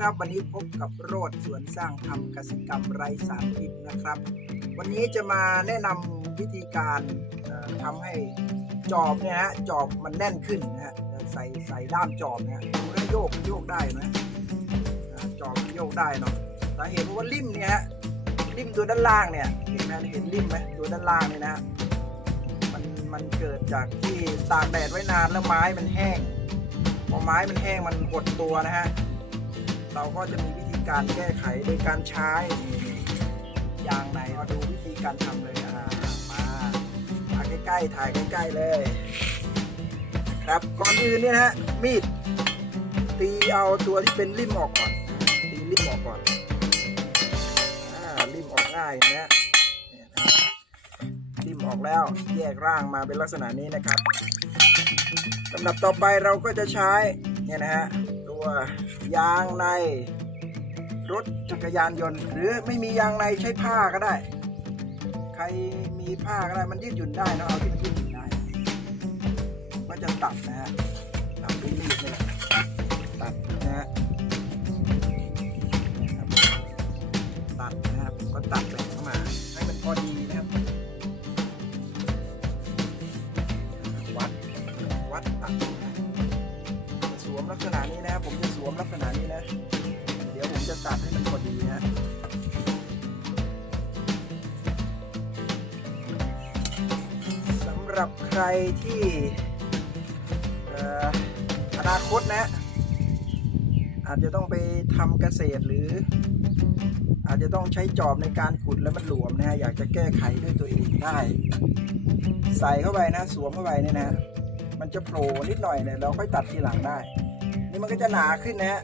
ครับวันนี้พบกับโรดสวนสร้างทำกสิกรรมไร้สารพิษนะครับ วันนี้จะมาแนะนำวิธีการเอ่อทำให้จอบเนี่ยฮะจอบมันแน่นขึ้นนะฮะใส่ใส่ด้ามจอบเนี่ยดูแล้วโยกโยกได้ไหมจอบมันโยกได้เนาะสาเหตุเพราะว่าริมเนี่ยฮะริมตัวด้านล่างเนี่ยเห็นไหมเห็นริมไหมตัวด้านล่างเนี่ยนะฮะมันมันเกิดจากที่ตากแดดไว้นานแล้วไม้มันแห้งพอไม้มันแห้งมันหดตัวนะฮะ เราก็จะมีวิธีการแก้ไขโดยการใช้ยางในมาดูวิธีการทำเลยอ่ามามาใกล้ๆถ่ายใกล้ๆเลย ครับก่อนอื่นเนี่ยฮะมีดตีเอาตัวที่เป็นริมออกก่อนตีริมออกก่อนอ่าริมออกง่ายนะฮะริมออกแล้วแยกร่างมาเป็นลักษณะนี้นะครับลำดับต่อไปเราก็จะใช้เนี่ยนะฮะ วยางใน รถจักรยานยนต์ หรือไม่มียางในใช้ผ้าก็ได้ ใครมีผ้าก็ได้มันยืดหยุ่นได้นะเอาที่มันยืดหยุ่นได้ก็จะตัดนะฮะตัดด้วยมีดเนี่ยตัดนะฮะตัดนะครับก็ตัดแบ่งเข้ามาให้มันพอดีนะครับ ผมจะสวมลักษณะนี้นะ เดี๋ยวผมจะตัดให้มันพอดีนะสำหรับใครที่เอ่ออนาคตนะ อาจจะต้องไปทำเกษตรหรือ อาจจะต้องใช้จอบในการขุดแล้วมันหลวมนะฮะอยากจะแก้ไขด้วยตัวเองได้ ใส่เข้าไปนะ สวมเข้าไปเนี่ยนะ มันจะโผล่นิดหน่อยเนี่ยเราค่อยตัดทีหลังได้ นี่มันก็จะหนาขึ้นนะฮะ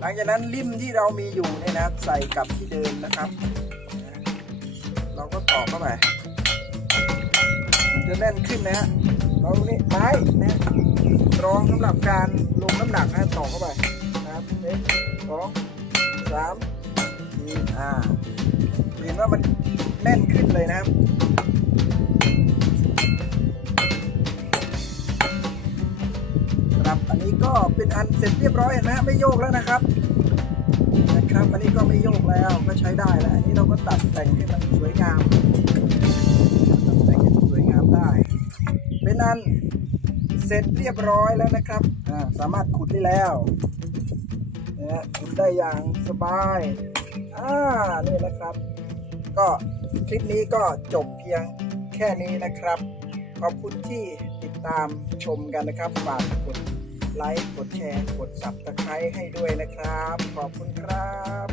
หลังจากนั้นริมที่เรามีอยู่เนี่ยนะครับ ใส่กลับที่เดิมนะครับ เราก็ตอกเข้าไปมันจะแน่นขึ้นนะฮะเรานี่ไม้นะรองสำหรับการลงน้ำหนักนะตอกเข้าไปนะครับหนึ่งสองสามสี่อ่าเห็นว่ามันแน่นขึ้นเลยนะครับ ก็เป็นอันเสร็จเรียบร้อยเห็นไหมฮะไม่โยกแล้วนะครับนะครับอันนี้ก็ไม่โยกแล้วก็ใช้ได้แล้วอันนี้เราก็ตัดแต่งให้มันสวยงามตัดแต่งให้มันสวยงามได้ เป็นอันเสร็จเรียบร้อยแล้วนะครับสามารถขุดได้แล้วนะฮะขุดได้อย่างสบายอ่านี่นะครับ ก็คลิปนี้ก็จบเพียงแค่นี้นะครับ ขอบคุณที่ติดตามชมกันนะครับฝากกด ไลค์ กดแชร์ กด subscribe ให้ด้วยนะครับ ขอบคุณครับ